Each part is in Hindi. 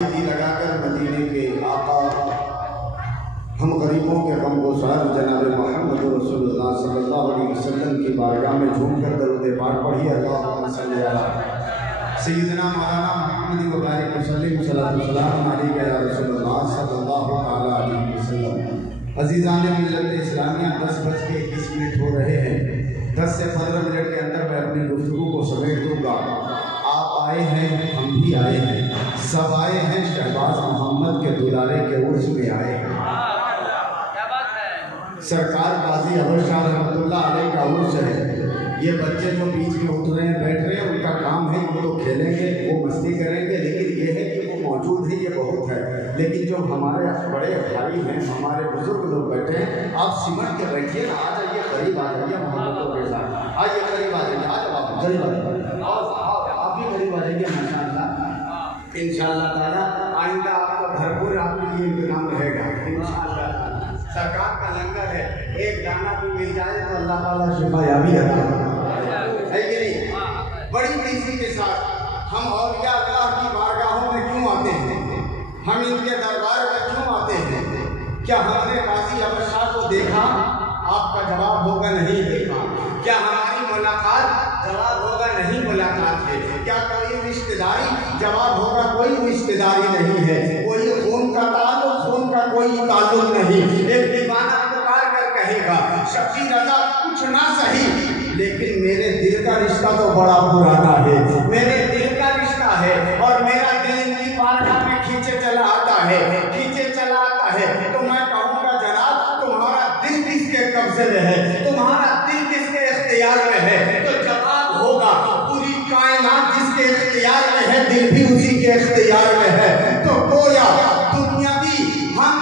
लगाकर मदीने के आका हम गरीबों के गम गुसार जनाब मोहम्मद रसूलुल्लाह सल्लल्लाहु अलैहि वसल्लम की बारगाह में झूमकर दरूद पाक पढ़िए। अल्लाहुम्मा सल्ली अला सय्यिदना मौलाना मुहम्मद व बारिक वसल्लिम सल्लल्लाहु अलैहि या रसूलुल्लाह सल्लल्लाहु अलैहि वसल्लम। अज़ीज़ान मिल्लत इस्लामिया 10:21 हो रहे हैं। 10 से 15 मिनट के अंदर मैं अपनी गुफ्तगू को समेट दूंगा। आप आए हैं, हम भी आए हैं, सब आए हैं शहबाज मोहम्मद के दुलारे के उर्स में आए हैं। सरकार गाजी अबर शाह रहमतुल्लाह अलैह का उर्स है। ये बच्चे जो बीच में उठ रहे हैं, बैठ रहे हैं, उनका काम है, वो तो खेलेंगे, वो मस्ती करेंगे, लेकिन ये है कि वो मौजूद है, ये बहुत है। लेकिन जो हमारे बड़े भाई हैं, हमारे बुजुर्ग लोग बैठे हैं, आप सिमट के बैठिए ना, आ जाइए, करीब आ जाइए, मोहब्बतों के साथ आइए, करीब आ जाइए, आ जाओ, करीब आ जाइए, आप भी करीब आ जाइए माशाअल्लाह। इंशाअल्लाह ताला आइंदा आपका भरपूर आपके लिए इंतजाम रहेगा इंशाअल्लाह। सरकार का लंगर है, एक दाना भी मिल जाए तो अल्लाह ताला शिफायाबी है कि नहीं। बड़ी तेजी के साथ हम औलिया अल्लाह की बारगाहों में क्यों आते हैं, हम इनके दरबार में क्यों आते हैं? क्या हमने गाजी अबर शाह को देखा? आपका जवाब होगा नहीं देखा। क्या हमारी मुलाकात? जवाब होगा नहीं मुलाकात है। क्या कोई रिश्तेदारी? जवाब होगा कोई रिश्तेदारी नहीं है। कोई खून का ताल्लुक, खून का कोई ताल्लुक नहीं। एक दीवाना पुकार कर कहेगा शफी रजा कुछ ना सही, लेकिन मेरे दिल का रिश्ता तो बड़ा पुराना है, मेरे दिल का रिश्ता है, और मेरा दिल इनकी बारगाह में खींचे चला आता है, खींचे चला आता है। तो मैं कहूँगा जनाब, तुम्हारा दिल किसके कब्जे में है, तुम्हारा दिल किसके इख्तियार में है? तो जवाब होगा पूरी कायनात जिसके इख्तियार में है, दिल भी उसी के इख्तियार में है। तो गोया दुनियावी हम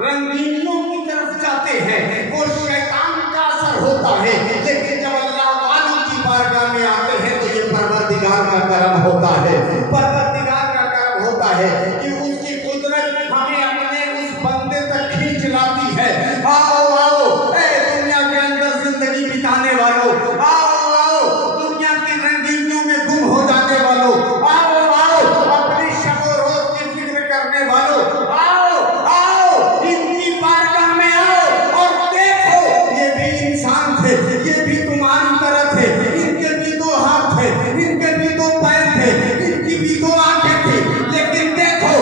रंगीनों की तरफ जाते हैं, वो शैतान का असर होता है, लेकिन जब अल्लाह वालों की बारगाह में आते हैं तो ये परवरदिगार का करम होता है, परवरदिगार का करम होता है कि उसकी कुदरत हमें अपने उस बंदे तक खींच लाती है। आओ आओ ए दुनिया के अंदर जिंदगी बिताने वालों, आओ आओ दुनिया की रंगीनियों में गुम हो जाने वालों, आओ आओ अपनी शब और रोज की फिक्र करने वालों, आओ आओ इनकी बारगाह में आओ और देखो ये भी इंसान थे, ये भी तुम्हारी तरह थे, इनके भी दो हाथ थे, इनके भी दो पैर थे, इनकी भी दो आंखें थी, लेकिन देखो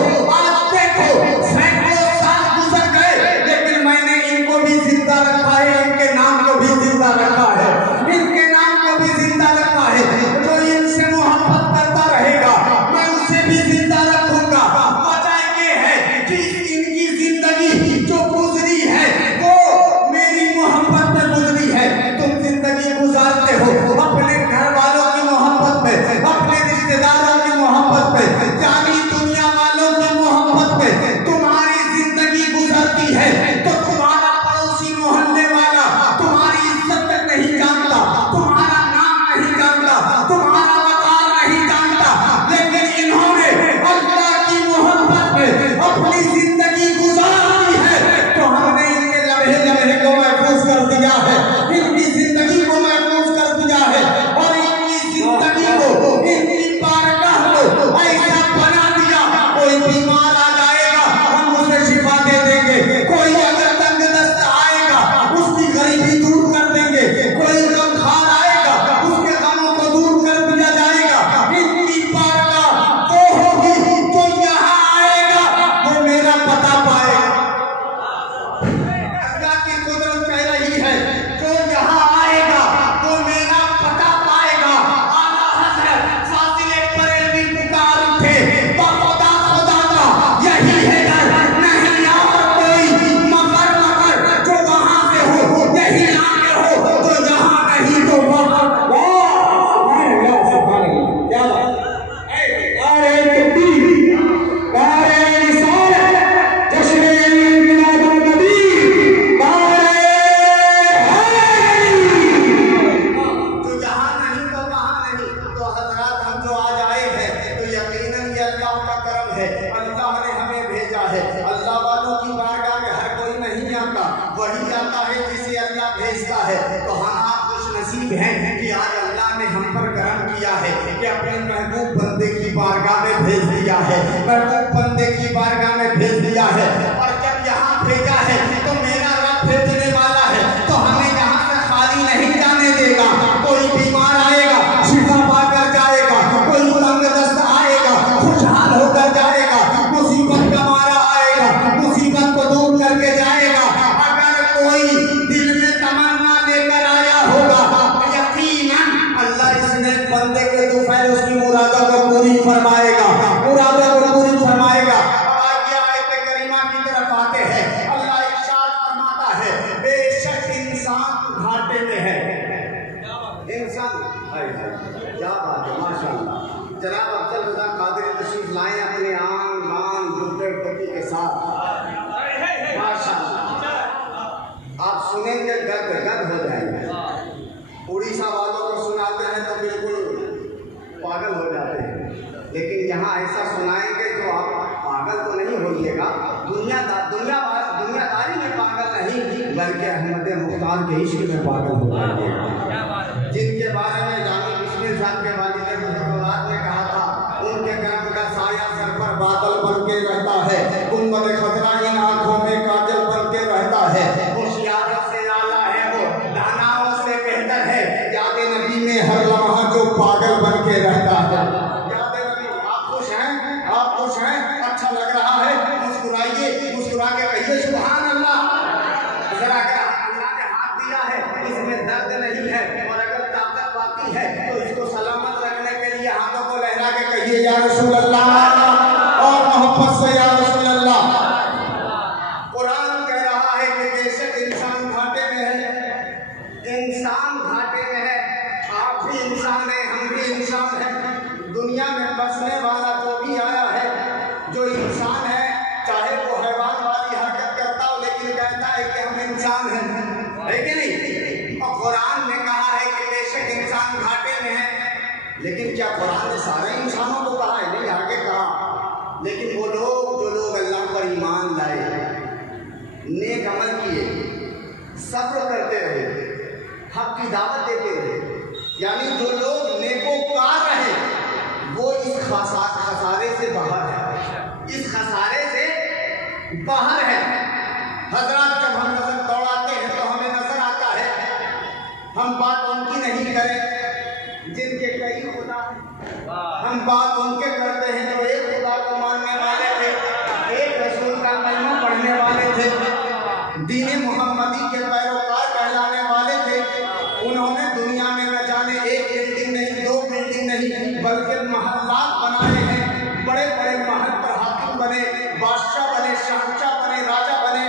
उधर जाएगा, मुसीबत का मारा आएगा, मुसीबत को दूर करके जाएगा। अगर कोई दिल में तमन्ना लेकर आया होगा, यकीनन अल्लाह इसने बंदे के दुफैल उसकी मुरादों को पूरी फरमाएगा, मुरादों को पूरी फरमाएगा। अब आगे आयत करीमा की तरफ आते हैं। अल्लाह इरशाद फरमाता है, बेशक इंसान घाटे में है। इंसान क्या बात है, माशाअल्लाह। जनाब अफजल रजा कादरी तशरीफ लाए अपने आन मान गुर्दे के साथ, माशाअल्लाह। आप सुनेंगे गद गद हो जाएंगे। उड़ीसा वालों को सुनाते हैं तो बिल्कुल पागल हो जाते हैं, लेकिन यहाँ ऐसा सुनाएंगे जो आप पागल तो नहीं होइएगा, दुनियादारी में पागल नहीं, बल्कि अहमद मुख्तार के इश्क में पागल हो जाएंगे। जिनके बारे में जानी बिस्मिल साहब के वालिद ने कहा था, उनके करम का साया सर पर बादल बन के रहता है, गुंबद खतरा इन आंखों में काजल बन के रहता है। होशियारों से आला है वो, दानाओं से बेहतर है, याद नबी में हर लम्हा जो पागल बन के रहता है। याद नबी, आप खुश हैं? आप खुश हैं? अच्छा लग रहा है? मुस्कुराइए, मुस्कुरा के कहिए सुभान अल्लाह। जरा अगर अल्लाह ने हाथ दिया है, इसमें दर्द नहीं है, और अगर ताकत बाकी है तो इसको सलामत रखने के लिए हाथों को लहरा के कहिए या रसूल अल्लाह, और मोहब्बत से या रसूल अल्लाह। कुरान कह रहा है कि बेशक इंसान घाटे में है, इंसान घाटे में है। आप भी इंसान हैं, हम भी इंसान हैं। दुनिया में बसने वाला जो भी आया है, जो इंसान है, चाहे वो हैवान वाली हरकत करता हो, लेकिन कहता है कि हम इंसान हैं, है कि नहीं? और कुरान ने कहा है कि बेशक इंसान घाटे में है। लेकिन क्या कुरान ने सारे इंसानों को कहा है? नहीं, आगे कहा, लेकिन वो लोग जो लोग अल्लाह पर ईमान लाए, नेक अमल किए, सब्र करते रहे, हक की दावत देते रहे, यानी जो लोग नेकोकार रहे, वो इस खसारे से बाहर है, इस खसारे से बाहर है। हजरत, जब हम नजर दौड़ाते हैं तो हमें नजर आता है, हम बात उनकी नहीं करें जिनके कई खुदा हैं, हम बात उनके करते हैं जो एक खुदा को मानने वाले थे, एक रसूल का कलमा पढ़ने वाले थे, दीन मोहम्मदी के पैरोकार कहलाने वाले थे। उन्होंने दुनिया में न जाने एक बिल्डिंग नहीं, दो बिल्डिंग नहीं, बल्कि महल्लात बनाए हैं। बड़े बड़े महल पर हाकिम बने, बादशाह बने, शहंशाह बने, राजा बने।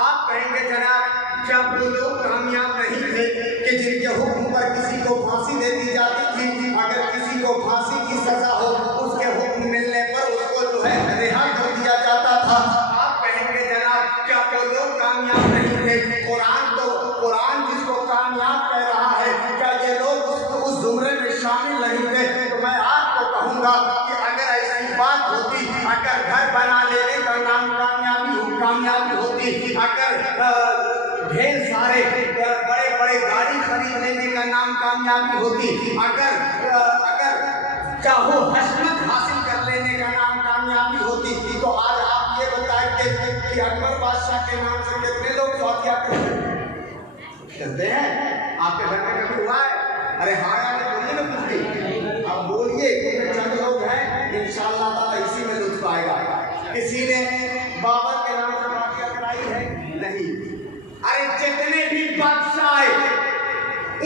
आप कहेंगे जनाब, क्या वो लोग कामयाब नहीं थे कि जिनके हुक्म पर किसी को फांसी दे दी जाती थी? अगर किसी को फांसी की सजा हो, उसके हुक्म मिलने पर उसको जो है रिहा कर दिया जाता था। आप कहेंगे जनाब, क्या वो लोग कामयाब नहीं थे? कुरान जिसको कामयाब कह रहा है, क्या ये लोग उस जुमरे में शामिल नहीं थे? तो मैं आपको कहूँगा कि अगर ऐसी बात होती, अगर घर बना लेने का नाम कामयाबी होती, अगर ढेर सारे बड़े बड़े गाड़ी खरीद लेने का नाम कामयाबी होती, अगर चाहो हशमत हासिल कर लेने का नाम कामयाबी होती, तो आज आप ये बताएंगे कि अकबर बादशाह के नाम से कितने लोग चौथिया करते हैं? आपके घर में कभी हुआ है? अरे हाँ यार, बोलिए ना कुछ भी, अब बोलिए। चंद लोग हैं, इंशाअल्लाह ताला इसी में लुत्फ आएगा। किसी ने बाबर के नाम से वाक़िया कराई है? नहीं। अरे जितने भी बादशाह आए,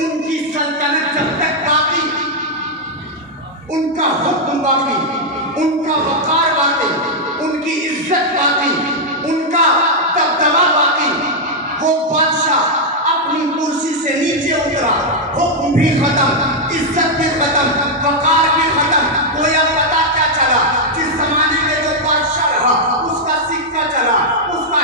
उनकी सल्तनत जब तक बाकी, उनका हुक्म बाकी, उनका वक़ार बाकी, उनकी इज्जत बाकी, उनका दबदबा बाकी, वो बादशाह अपनी कुर्सी से नीचे उतरा, हुक्म भी खत्म, इज्जत भी खत्म, वक़ार भी खत्म। कोई अब पता क्या चला? जिस जमाने में जो बादशाह रहा, उसका सिक्का चला, उसका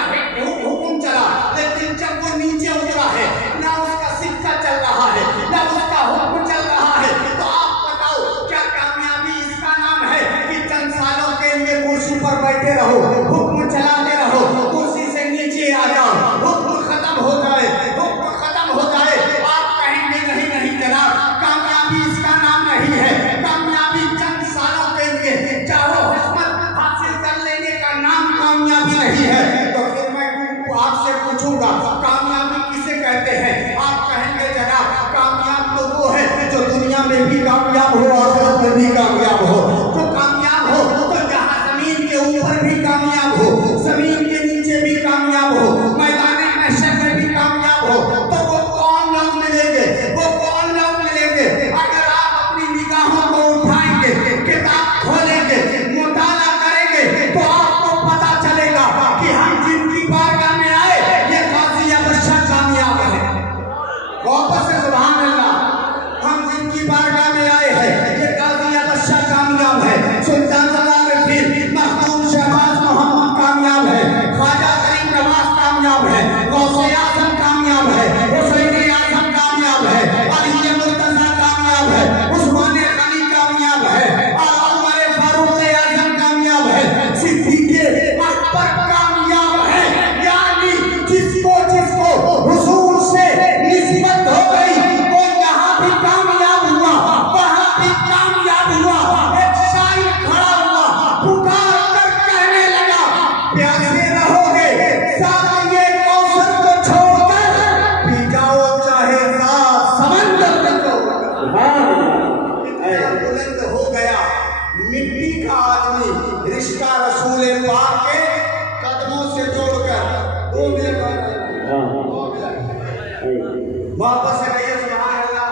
हुक्म चला, लेकिन जब वो नीचे उतरा है, ना उसका सिक्का चल रहा है, ना उसका हुक्म चल रहा है। तो आप बताओ, क्या कामयाबी इसका नाम है कि चंद सालों के लिए कुर्सी पर बैठे रहो, हुक्म चलाते रहो, कुर्सी से नीचे आ जाओ, हुक्म खत्म हो जाए, हुक्म खत्म हो जाए? आप कहेंगे नहीं नहीं जनाब, कामयाबी इसका नाम नहीं है। कामयाबी चंद सालों के लिए चाहो हशमत हासिल कर लेने का नाम कामयाबी नहीं है। तो फिर मैं आपसे पूछूंगा, कामयाबी किसे कहते हैं? आप कहेंगे जनाब, कामयाब तो वो है जो दुनिया में भी कामयाब हो, आखिरत में भी कामयाब हो। तो कामयाब हो तो यहाँ रसूल पाक के कदमों से जोड़कर 2 मिनट वापस से कहिए सुभान अल्लाह।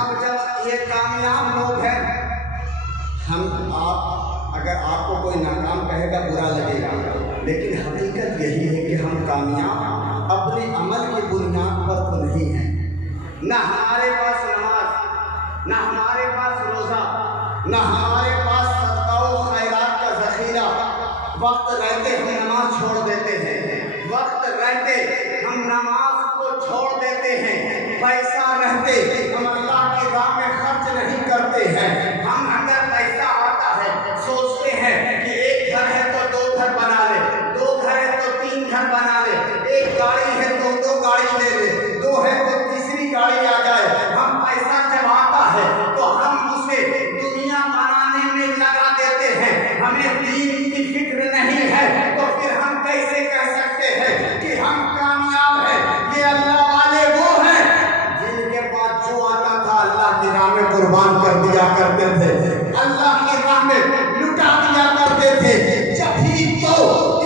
अब जब ये कामयाब लोग हैं, हम आप अगर आपको कोई नाकाम कहेगा बुरा लगेगा, लेकिन हकीकत यही है कि हम कामयाब अपने अमल की बुनियाद पर तो नहीं है। ना हमारे पास नमाज, ना हमारे पास रोज़ा, ना हमारे पास सदका व खैरात का ज़ख़ीरा। वक्त रहते हम नमाज छोड़ देते हैं, वक्त रहते हम नमाज को छोड़ देते हैं, पैसा रहते हम अल्लाह की राह में खर्च नहीं करते हैं। हम अगर पैसा आता है सोचते हैं कि एक घर है तो 2 घर बना ले, 2 घर है तो 3 घर बना ले, एक गाड़ी है तो 2 गाड़ी ले ले, 2 है तो तीसरी गाड़ी आ जाए। हम पैसा जब आता है तो हम उसे दुनिया बनाने में लगा देते हैं, हमें दीन की फिक्र नहीं है। तो फिर हम कैसे कह सकते हैं कि हम कामयाब हैं? ये अल्लाह वाले वो हैं जिनके पास जो आता था अल्लाह की राह में कुर्बान कर दिया करते थे, अल्लाह की राह में लुटा दिया करते थे। जब ही तो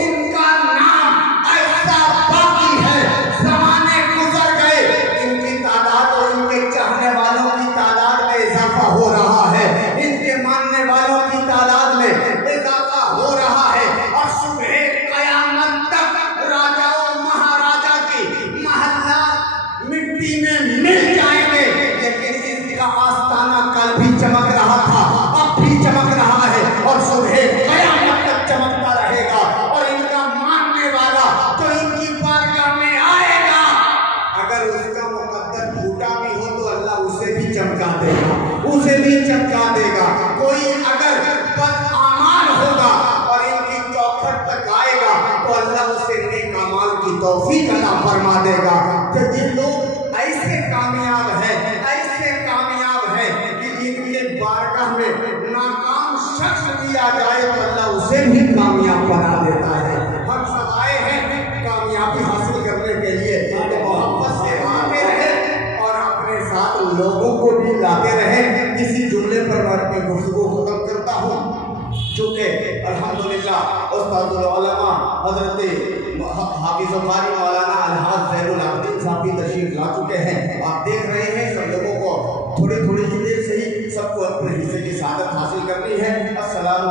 इनका नाम ऐसा बाकी है, ज़माने गुजर गए, इनकी तादाद और इनके चाहने वालों की तादाद में इजाफा हो रहा है, इनके मानने वालों की तादाद में इजाफा हो रहा है। और सुबह कयामत तक राजा और महाराजा की महल्ला मिट्टी में मिल जाएंगे, लेकिन इसका आस्ताना कल भी चमक रहा था, अब भी चमक रहा है और सुबह कयामत तक चमकता रहेगा। और इनका मानने वाला तो इनकी बारगाह में आएगा, अगर उसका मुकद्दर फूटा भी हो तो अल्लाह उसे भी चमका देगा, उसे भी चमका देगा। कोई अगर बदआमाल होगा और इनकी चौखट तक आएगा तो अल्लाह उसे नेक अमाल की तौफीक अता फरमा देगा। तो जिन लोग ऐसे कामयाब हैं, ऐसे कामयाब हैं कि इनके बारगाह में नाकाम शख्स भी आ जाए तो अल्लाह उसे भी कामयाब बना देता है। हम सब आए हैं कामयाबी हासिल करने के लिए, तो मोहब्बत से आते रहे और अपने साथ लोगों को भी लाते रहे। इसी जुमले पर मैं अपनी गुफ्तगू खत्म करता हूँ, चूँकि अल्हम्दुलिल्लाह उस्तादुल उलमा हज़रत हाफिज़ कारी मौलाना अलहाज ज़ैनुल आबिदीन साहब भी तशरीफ ला चुके हैं। आप देख रहे हैं सब लोगों को थोड़ी थोड़ी देर से ही सबको अपने हिस्से की सादत हासिल करनी है। अस्सलाम